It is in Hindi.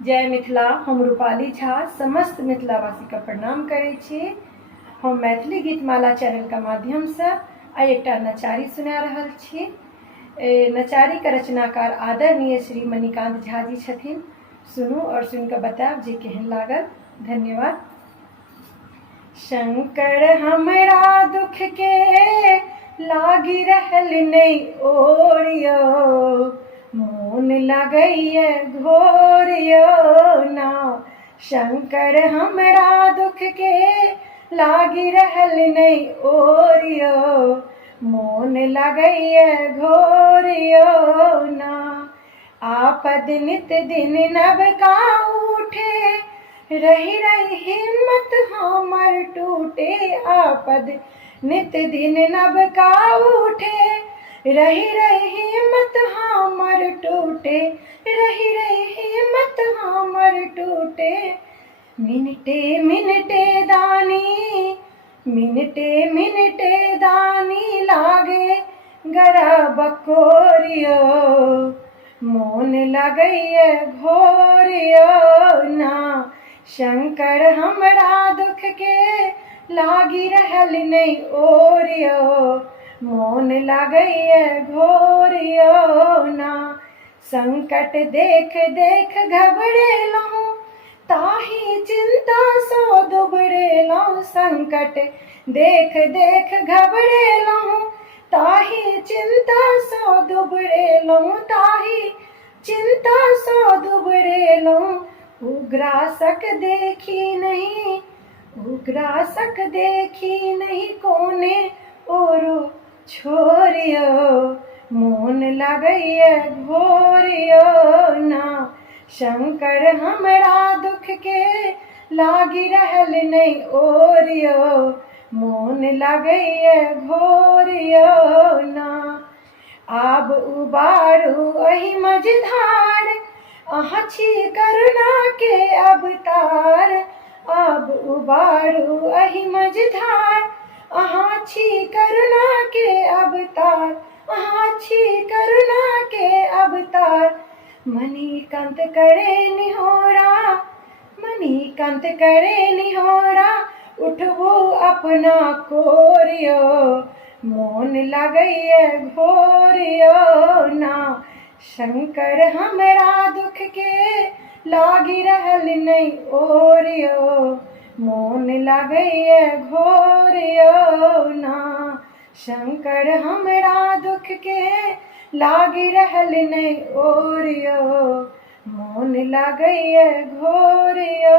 जय मिथिला। हम रूपाली झा समस्त मिथिलावासी का प्रणाम करै छी। हम मैथिली गीतमाला चैनल के माध्यम से आइ एकटा नचारी सुना रहल छी। नचारी के रचनाकार आदरणीय श्री मणिकांत झा जी छथिन। सुनू और सुन के बतायब जे केहन लागल। धन्यवाद। शंकर हमरा दुख के लागी रहल नहीं ओरियो, मोन लगैया घोरियो ना। शंकर हमरा दुख के लागी रहल नहीं ओरियो, मोन लगैया घोरियो ना। आपद नित दिन नबका उठे, रही रही हिम्मत हमर टूटे। आपद नित दिन नबका उठे, रही रही हिम्मत हमर टूटे। रही रही हिम्मत हमर टूटे। मिनटे मिनटे दानी, मिनटे मिनटे दानी लागे गरा बकोरियो, मोन लगैया घोरियो ना। शंकर हमरा दुख के लागी रहल नहीं ओरियो, मोन लगैया घोरियो ना। संकट देख देख घबरेलहुँ, ताही चिंता सो दुबरेलहुँ। संकट देख देख घबरेलहुँ, ताही चिंता सो दुबरेलहुँ। ताही चिंता सो दुबरेलहुँ। उग्रासक देखी नहीं, उग्रासक देखी नहीं कोने ओरो छोरियो, मोन लगैया घोरियो ना। शंकर हमरा दुख के लागी रहल नहीं ओरियो, मोन लगैया घोरियो ना। आब उबारू अहि मझधार, अहाँ छी करुणा के अवतार। आब उबारू अहि मझधार, अहाँ छी करुणा के अवतार। अहाँ छी करुणा के अवतार। मणिकांत करे निहोरा, मणिकांत करे निहोरा। उठबो अपना कोरियो, मोन लगैया घोरियो ना। शंकर हमरा दुख के लागी रहल नहीं ओरियो, मोन लगैया घोरियो ना। शंकर हमरा दुख के लागी रहल नहीं ओरियो, मोन लगैया घोरियो